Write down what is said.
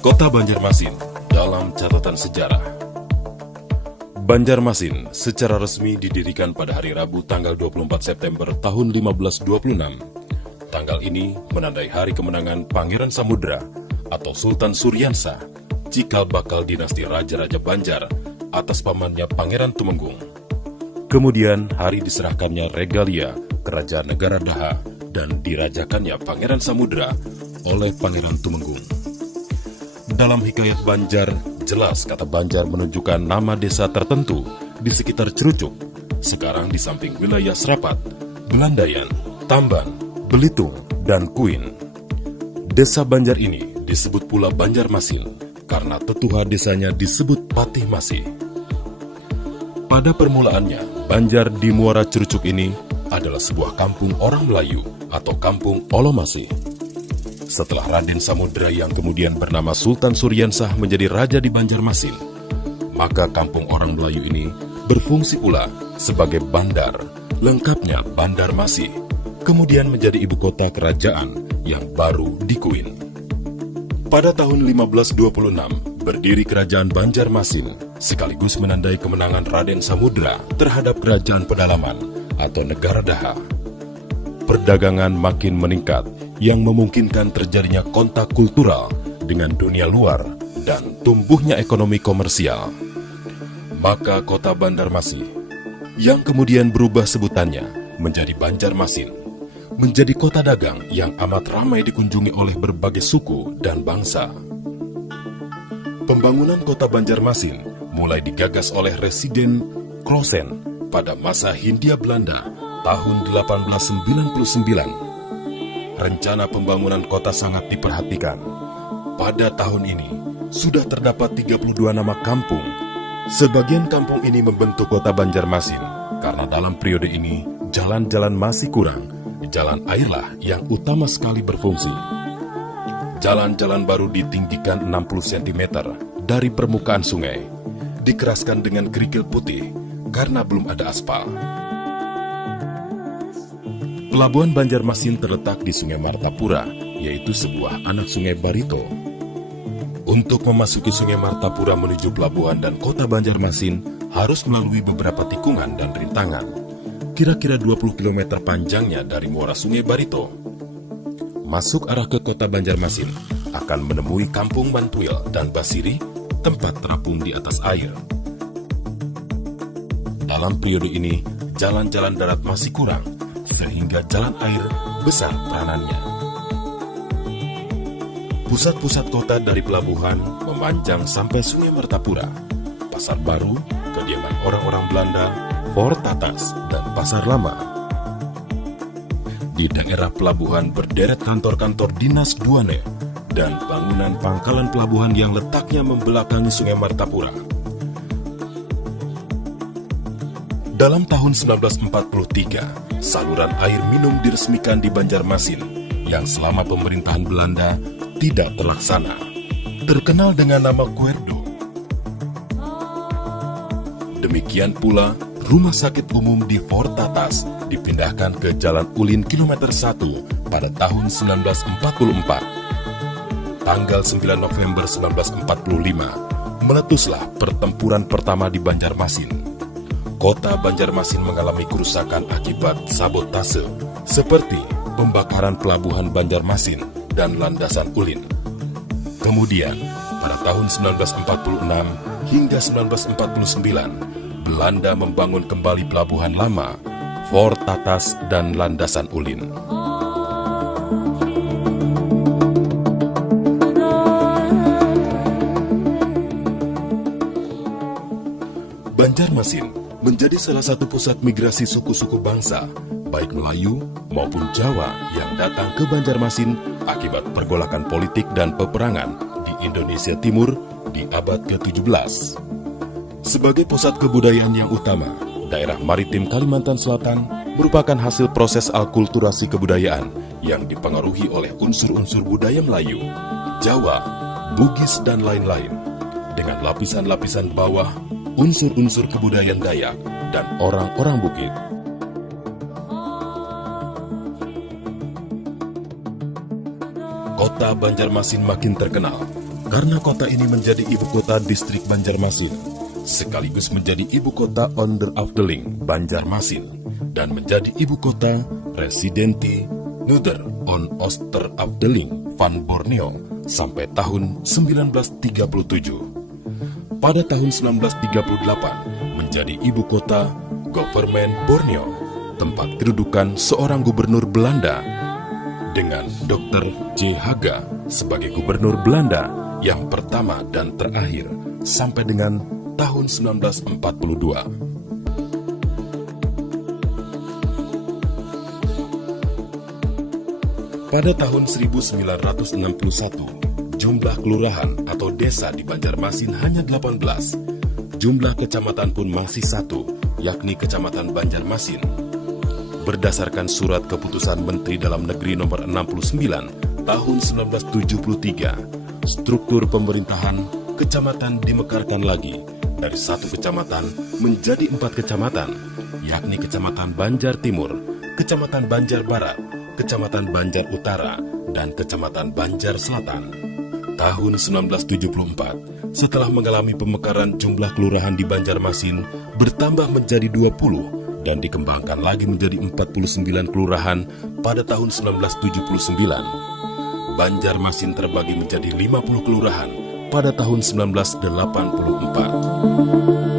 Kota Banjarmasin dalam catatan sejarah. Banjarmasin secara resmi didirikan pada hari Rabu tanggal 24 September tahun 1526. Tanggal ini menandai hari kemenangan Pangeran Samudra atau Sultan Suryansah, cikal bakal dinasti Raja-Raja Banjar atas pamannya Pangeran Tumenggung. Kemudian hari diserahkannya regalia Kerajaan Negara Daha dan dirajakannya Pangeran Samudra oleh Pangeran Tumenggung. Dalam hikayat Banjar, jelas kata Banjar menunjukkan nama desa tertentu di sekitar Cerucuk, sekarang di samping wilayah Serapat, Belandayan, Tamban, Belitung, dan Kuin. Desa Banjar ini disebut pula Banjarmasin karena tetuha desanya disebut Patih Masih. Pada permulaannya, Banjar di Muara Cerucuk ini adalah sebuah kampung orang Melayu atau kampung Olomasih. Setelah Raden Samudra yang kemudian bernama Sultan Suryansah menjadi raja di Banjarmasin, maka kampung orang Melayu ini berfungsi pula sebagai bandar, lengkapnya Bandar Masih, kemudian menjadi ibu kota kerajaan yang baru di Kuin. Pada tahun 1526, berdiri kerajaan Banjarmasin, sekaligus menandai kemenangan Raden Samudra terhadap kerajaan pedalaman atau negara Daha. Perdagangan makin meningkat, yang memungkinkan terjadinya kontak kultural dengan dunia luar dan tumbuhnya ekonomi komersial. Maka kota Banjarmasin, yang kemudian berubah sebutannya menjadi Banjarmasin, menjadi kota dagang yang amat ramai dikunjungi oleh berbagai suku dan bangsa. Pembangunan kota Banjarmasin mulai digagas oleh Residen Klosen pada masa Hindia Belanda tahun 1899. Rencana pembangunan kota sangat diperhatikan. Pada tahun ini, sudah terdapat 32 nama kampung. Sebagian kampung ini membentuk kota Banjarmasin, karena dalam periode ini, jalan-jalan masih kurang. Jalan airlah yang utama sekali berfungsi. Jalan-jalan baru ditinggikan 60 cm dari permukaan sungai. Dikeraskan dengan kerikil putih, karena belum ada aspal. Pelabuhan Banjarmasin terletak di Sungai Martapura, yaitu sebuah anak sungai Barito. Untuk memasuki Sungai Martapura menuju pelabuhan dan kota Banjarmasin harus melalui beberapa tikungan dan rintangan. Kira-kira 20 km panjangnya dari muara Sungai Barito. Masuk arah ke kota Banjarmasin akan menemui Kampung Bantuil dan Basiri, tempat terapung di atas air. Dalam periode ini, jalan-jalan darat masih kurang, sehingga jalan air besar peranannya. Pusat-pusat kota dari pelabuhan memanjang sampai Sungai Martapura, Pasar Baru, kediaman orang-orang Belanda, Fort Tatas, dan Pasar Lama. Di daerah pelabuhan berderet kantor-kantor dinas douane dan bangunan pangkalan pelabuhan yang letaknya membelakangi Sungai Martapura. Dalam tahun 1943, saluran air minum diresmikan di Banjarmasin yang selama pemerintahan Belanda tidak terlaksana, terkenal dengan nama Kuerdo. Demikian pula, rumah sakit umum di Fort Tatas dipindahkan ke Jalan Ulin kilometer 1 pada tahun 1944. Tanggal 9 November 1945, meletuslah pertempuran pertama di Banjarmasin. Kota Banjarmasin mengalami kerusakan akibat sabotase, seperti pembakaran pelabuhan Banjarmasin dan landasan Ulin. Kemudian, pada tahun 1946 hingga 1949, Belanda membangun kembali pelabuhan lama, Fort Tatas dan landasan Ulin. Banjarmasin menjadi salah satu pusat migrasi suku-suku bangsa, baik Melayu maupun Jawa yang datang ke Banjarmasin akibat pergolakan politik dan peperangan di Indonesia Timur di abad ke-17. Sebagai pusat kebudayaan yang utama, daerah maritim Kalimantan Selatan merupakan hasil proses alkulturasi kebudayaan yang dipengaruhi oleh unsur-unsur budaya Melayu, Jawa, Bugis, dan lain-lain, dengan lapisan-lapisan bawah unsur-unsur kebudayaan Dayak dan orang-orang Bukit. Kota Banjarmasin makin terkenal karena kota ini menjadi ibu kota distrik Banjarmasin, sekaligus menjadi ibu kota Onder Afdeling Banjarmasin, dan menjadi ibu kota Residenti Nuder on Ooster Afdeling van Borneo sampai tahun 1937. Pada tahun 1938 menjadi ibu kota Government Borneo, tempat kedudukan seorang gubernur Belanda, dengan Dr. J. Haga sebagai gubernur Belanda yang pertama dan terakhir sampai dengan tahun 1942. Pada tahun 1961, jumlah kelurahan atau desa di Banjarmasin hanya 18. Jumlah kecamatan pun masih satu, yakni Kecamatan Banjarmasin. Berdasarkan surat keputusan Menteri Dalam Negeri nomor 69 tahun 1973, struktur pemerintahan kecamatan dimekarkan lagi dari 1 kecamatan menjadi 4 kecamatan, yakni Kecamatan Banjar Timur, Kecamatan Banjar Barat, Kecamatan Banjar Utara, dan Kecamatan Banjar Selatan. Tahun 1974, setelah mengalami pemekaran, jumlah kelurahan di Banjarmasin bertambah menjadi 20 dan dikembangkan lagi menjadi 49 kelurahan pada tahun 1979. Banjarmasin terbagi menjadi 50 kelurahan pada tahun 1984.